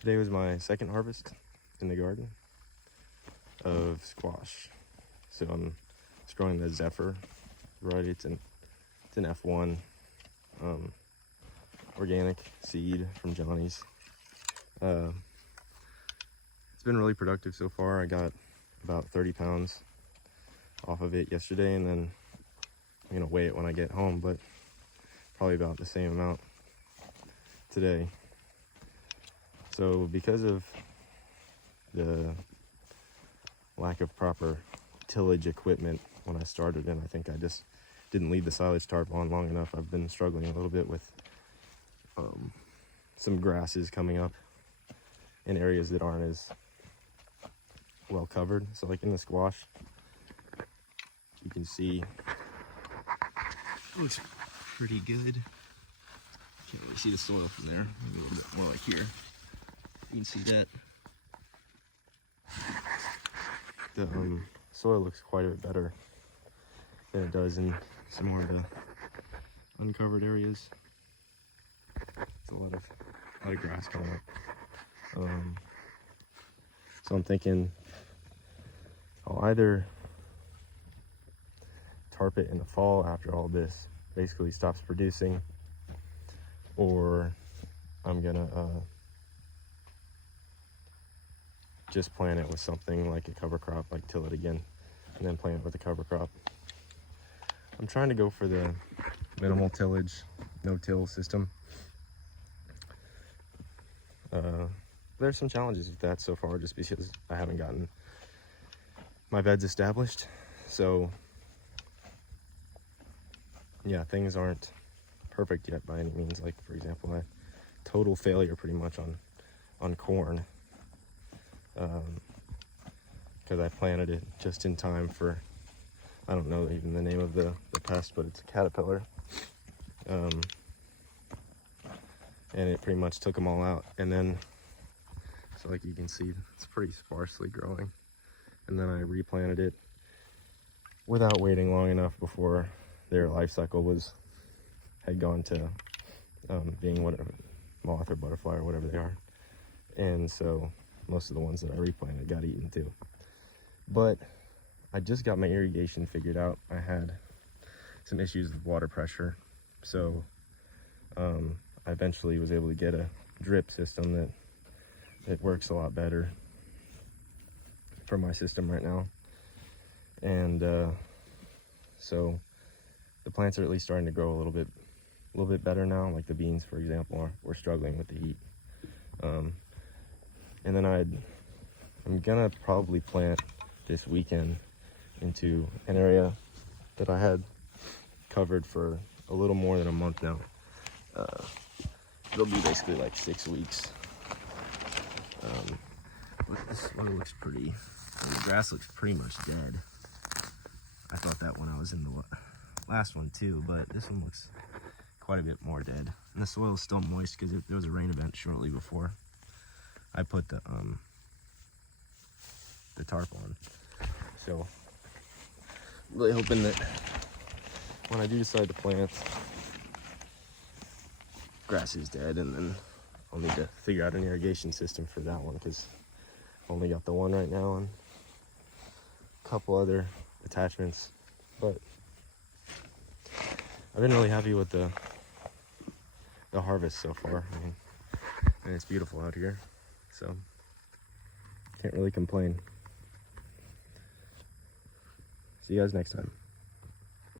Today was my second harvest in the garden of squash. So I'm just growing the Zephyr variety. It's an F1 organic seed from Johnny's. It's been really productive so far. I got about 30 pounds off of it yesterday, and then I'm gonna weigh it when I get home, but probably about the same amount today. So because of the lack of proper tillage equipment when I started, and I think I just didn't leave the silage tarp on long enough, I've been struggling a little bit with some grasses coming up in areas that aren't as well covered. So like in the squash, you can see it looks pretty good. Can't really see the soil from there. Maybe a little bit more like here. You can see that the soil looks quite a bit better than it does in some more of the uncovered areas. It's a lot of grass coming up. So I'm thinking I'll either tarp it in the fall after all this basically stops producing, or I'm gonna just plant it with something like a cover crop, like till it again, and then plant it with a cover crop. I'm trying to go for the minimal tillage, no-till system. There's some challenges with that so far, just because I haven't gotten my beds established. So yeah, things aren't perfect yet by any means. Like for example, I total failure pretty much on corn, because I planted it just in time for, I don't know even the name of the pest, but it's a caterpillar, and it pretty much took them all out. And then, so like you can see, it's pretty sparsely growing, and then I replanted it without waiting long enough before their life cycle had gone to being whatever, moth or butterfly or whatever they are. And so most of the ones that I replanted got eaten too. But I just got my irrigation figured out. I had some issues with water pressure, so I eventually was able to get a drip system that works a lot better for my system right now. And so the plants are at least starting to grow a little bit better now. Like the beans, for example, were struggling with the heat. And then I'm gonna probably plant this weekend into an area that I had covered for a little more than a month now. It'll be basically like 6 weeks. But this one looks pretty, the grass looks pretty much dead. I thought that when I was in the last one too, but this one looks quite a bit more dead. And the soil is still moist because there was a rain event shortly before I put the tarp on. So really hoping that when I do decide to plant, grass is dead, and then I'll need to figure out an irrigation system for that one, because I've only got the one right now and a couple other attachments. But I've been really happy with the harvest so far. I mean, and it's beautiful out here, so can't really complain. See you guys next time.